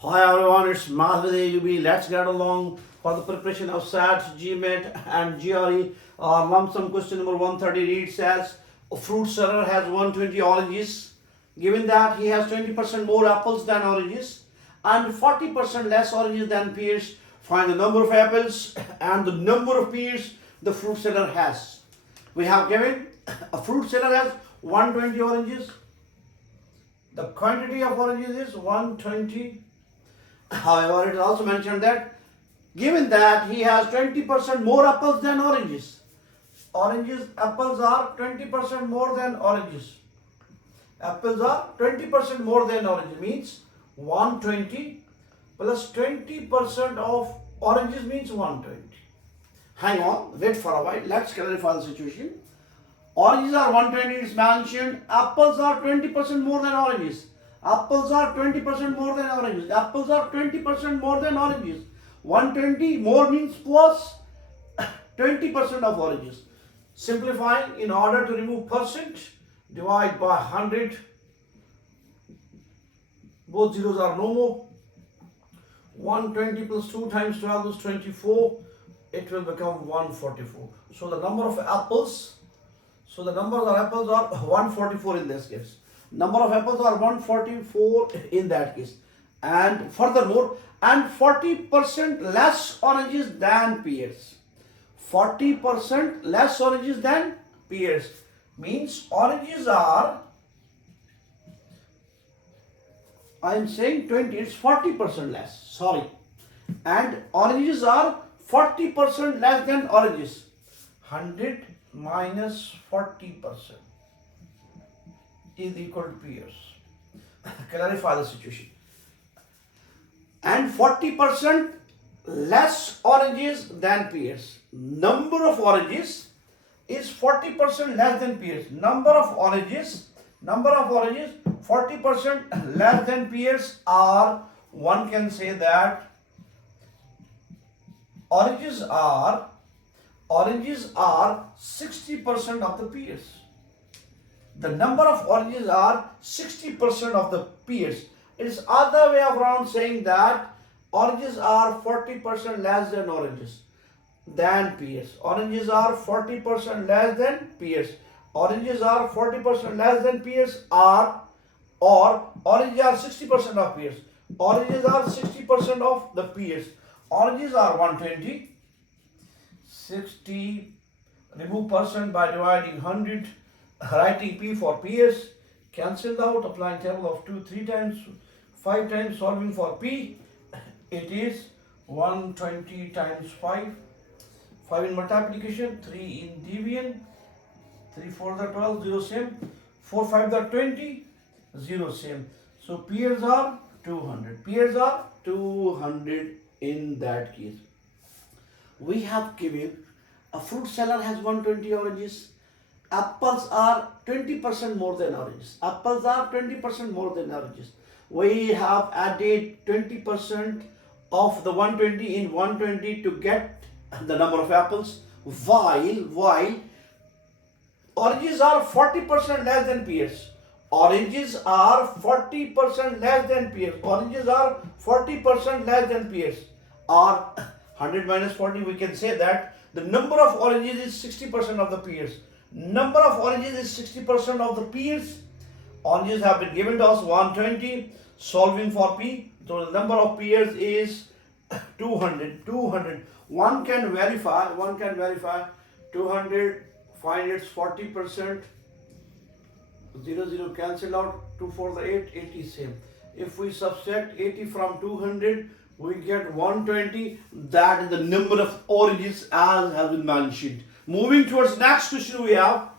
Hi everyone, it's Math with AUB. Let's get along for the preparation of SAT, GMAT and GRE. Lump sum question number 130 reads as a fruit seller has 120 oranges. Given that he has 20% more apples than oranges and 40% less oranges than pears, find the number of apples and the number of pears the fruit seller has. We have given a fruit seller has 120 oranges. The quantity of oranges is 120. However, it is also mentioned that given that he has 20% more apples than oranges, apples are 20% more than oranges. Apples are 20% more than oranges, means 120 plus 20% of oranges means 120. Hang on, wait for a while, let's clarify the situation. Oranges are 120, it's mentioned. Apples are 20% more than oranges. Apples are 20% more than oranges. Apples are 20% more than oranges. 120 more means plus 20% of oranges. Simplifying, in order to remove percent, divide by 100. Both zeros are no more. 120 plus 2 times 12 is 24. It will become 144. So the number of apples, so the number of apples are 144 in this case. Number of apples are 144 in that case. And furthermore, and 40% less oranges than pears. 40% less oranges than pears. Means oranges are, I am saying 20, it's 40% less. Sorry. And oranges are 40% less than oranges. 100 minus 40% is equal to pears. Clarify the situation. And 40% less oranges than pears. Number of oranges is 40% less than pears. Number of oranges 40% less than pears are, one can say that oranges are 60% of the pears. The number of oranges are 60% of the pears. It is other way around saying that oranges are 40% less than oranges than pears. Oranges are 40% less than pears. Oranges are 40% less than pears are, or oranges are 60% of pears. Oranges are 60% of the pears. Oranges are 120. 60, remove percent by dividing 100, writing P for pears, cancelled out, applying table of 2, 3 times, 5 times, solving for P, it is 120 times 5, 5 in multiplication, 3 in division, 3 4 the 12, 0 same, 4 5 the 20, 0 same. So pears are 200, pears are 200 in that case. We have given a fruit seller has 120 oranges. Apples are 20% more than oranges. Apples are 20% more than oranges. We have added 20% of the 120 in 120 to get the number of apples, while oranges are 40% less than pears. Oranges are 40% less than pears. Oranges are 40% less than pears. Are 100 minus 40, we can say that the number of oranges is 60% of the pears. Number of oranges is 60% of the pears. Oranges have been given to us 120. Solving for P, so the number of pears is 200. One can verify 200, find its 40%. 0 cancel out, 2 for the 8, 80 same. If we subtract 80 from 200, we get 120. That is the number of oranges as has been mentioned. Moving towards next question we have.